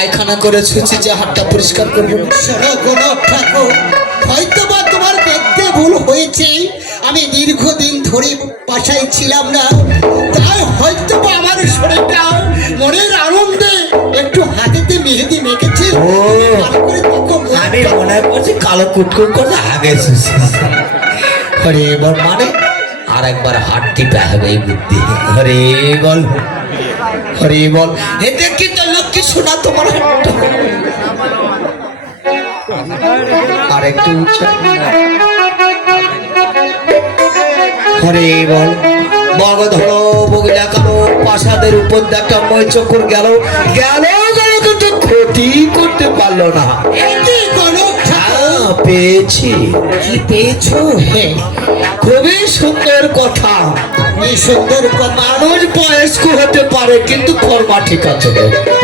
পায়খানা করে ছুঁচি যে হাতটা পরিষ্কার করব। হয়তো বা তোমার দেখতে ভুল হয়েছে আমি দীর্ঘদিন ধরে বাসায় ছিলাম না। তাই হয়তো বা আমার শরীরটা মনের আনন্দে একটু হাতেতে মেহেদি মেখেছে। মন। আমি মনে করছি কালো কুটকুট করে আগে হরে বল মানে? আর একবার হাত টিপে হবে এই বুদ্ধি। হরে বল। হরে বল এ দেখি তো লক্ষ্মী শোনা তোমার আর একটু হরে বল বগলা কালো উপর দিয়ে একটা মই চক্কর গেল। গেল কিন্তু ক্ষতি করতে পারল না। হ্যাঁ, পেয়েছি। কি পেয়েছ? হ্যাঁ, খুবই সুন্দর কথা। এই সুন্দর মানুষ বয়স্ক হতে পারে কিন্তু কর্মা ঠিক আছে।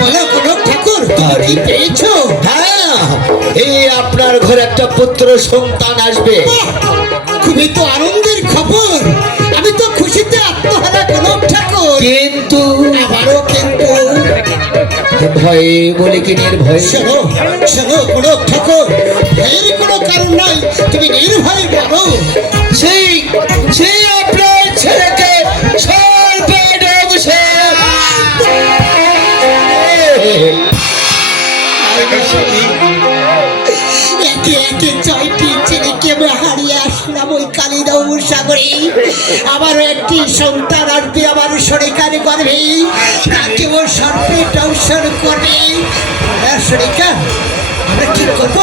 বলো কোনো ঠাকুর কি পেয়েছ? হ্যাঁ এই আপনার ঘরে একটা পুত্র সন্তান আসবে। খুবই তো আনন্দের খবর। আমি তো খুশিতে আত্মহারা কোনো ঠাকুর। কিন্তু আবারও কিন্তু ভয়ে বলে কি নির্ভয়? শোনো শোনো কোনো ঠাকুর ভয়ের কোনো কারণ নাই। তুমি নির্ভয় বলো একে একে ছয়টি ছেলেকে আমি হারিয়ে আসলাম ওই কালিদাউ সাগরে? আমারও একটি সন্তান আসবে আমার সরিকার গর্ভে। তাকে সর্বে দংশন করবে হ্যাঁ আমরা কি করব?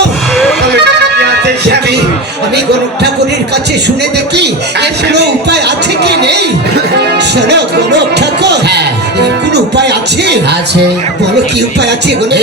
আমি গরু ঠাকুরের কাছে শুনে দেখি এর কোনো উপায় আছে কি নেই? শোনো গরু ঠাকুর হ্যাঁ। কোনো উপায় আছে? আছে। বলো কি উপায় আছে গরু